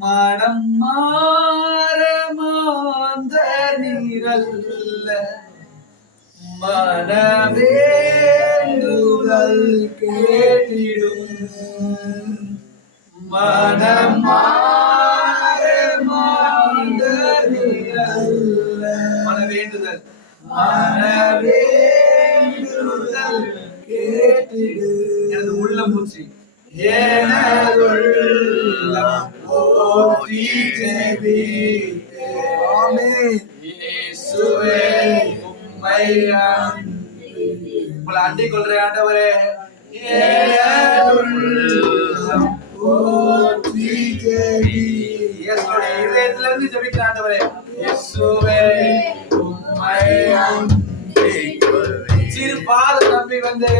மனம் மாற மாந்த நீரல்ல மனவேண்டுதல் கேட்டிடும் மனம் மாற மாந்த நீரல்ல மனவேண்டுதல் மனவேண்டுதல் கேட்டிடு எனது உள்ளம் பூச்சி எனதுள்ளம் போற்றி ஜெபித்தே ஆமென் இயேசுவே உம்மை உங்களை அண்டிக் கொள்றேன் ஆண்டவரே எனதுள்ளம் போற்றி ஜெபி இயேசுவோட இதயத்திலிருந்து ஜெபிக்கிறேன் ஆண்டவரே இயேசுவே உம்மை அண்டிக் கொள்றேன் சிறு பாதம் நம்பி வந்தே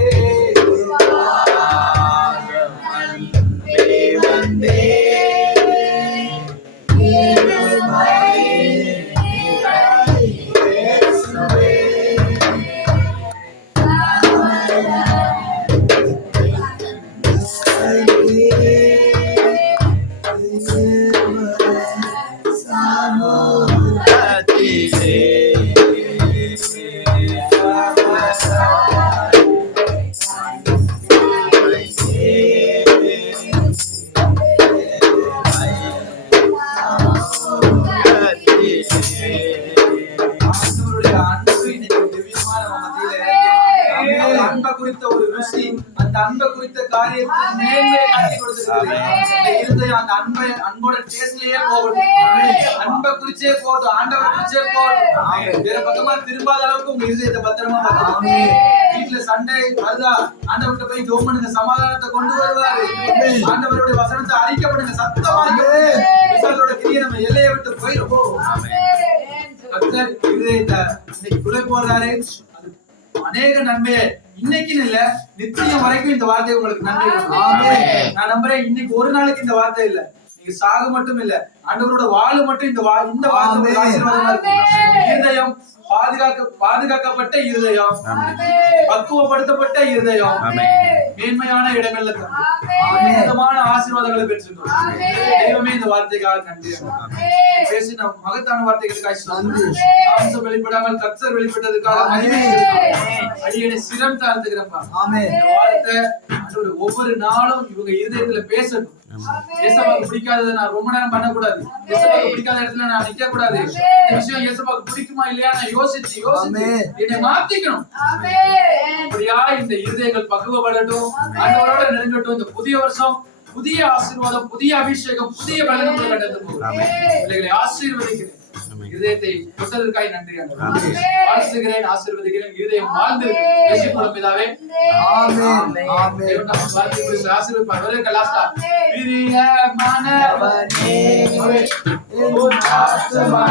குறித்த ஒரு ருசி அந்த அன்பை குறித்த காரியத்தை மேன்மையை காட்டி கொடுத்திருக்கிறது. அந்த அன்பை அன்போட டேஸ்ட்லயே போகணும், அன்பை குறிச்சே போதும், ஆண்டவரை குறிச்சே போதும், வேற பக்கமா திரும்பாத அளவுக்கு உங்க இருதயத்தை பத்திரமா பார்த்துக்கணும். வீட்டுல சண்டை வருதா, ஆண்டவர்கிட்ட போய் ஜெபம் பண்ணுங்க, சமாதானத்தை கொண்டு வருவாரு. ஆண்டவருடைய வசனத்தை அறிக்கப்படுங்க, சத்தமா விசுவாசத்தோட கிரியை நம்ம எல்லையை விட்டு போயிடும். கர்த்தர் இருதயத்தை இன்னைக்கு குலை போடுறாரு, அநேக நன்மையை இன்னைக்குன்னு இல்ல நிச்சயம் வரைக்கும் இந்த வார்த்தை உங்களுக்கு நன்மை. நான் நம்புறேன் இன்னைக்கு ஒரு நாளைக்கு இந்த வார்த்தை இல்ல, நீங்க சாகு மட்டும் இல்ல, ஆண்டவரோட வாழு மட்டும் இந்த வார்த்தை ஆசீர்வாதமா இருக்கும். இருதயம் பாதுகாக்கப்பட்ட இருதயம், பக்குவப்படுத்தப்பட்ட இருதயம், மேன்மையான இடங்கள்ல உன்னதமான ஆசீர்வாதங்களை பெற்றிருக்கோம். தெய்வமே இந்த வார்த்தைக்காக நன்றி. பேசின மகத்தான வார்த்தைகளுக்காக வெளிப்படாமல் கர்த்தர் வெளிப்பட்டதுக்காக அடியனை சிரம் தாழ்த்துகிறப்பா. வார்த்தை ஒவ்வொரு நாளும் இவங்க இருதயத்துல பேசணும். இயேசுவுக்கு பிடிக்காததை நான் ரொம்ப நேரம் பண்ணக்கூடாது, இயேசுவுக்கு பிடிக்காத இடத்துல நான் நிக்க கூடாது. இந்த விஷயம் இயேசுவுக்கு பிடிக்குமா இல்லையா நான் யோசிச்சு என்னை மாத்திக்கணும். அப்படியா இந்த இருதயங்கள் பக்குவப்படட்டும், ஆண்டவரோட நெருங்கட்டும். இந்த புதிய வருஷம் புதிய ஆசீர்வாதம், புதிய அபிஷேகம், புதிய பலன்களை கடந்து போகும். பிள்ளைகளை ஆசீர்வதிக்கிறேன், இதயத்தை தொட்டதற்காக நன்றி வாழ்த்துகிறேன், ஆசீர்வதிக்கிறேன். இதயம் வாழ்ந்திருக்கு இயேசுவின் பிதாவே, ஆமென் ஆமென். தேவன் நம்ம வாழ்த்துக்களை ஆசீர்வதிப்பார். ஒரே லாஸ்டா பிரிய மனவனே ஓ ஆத்மா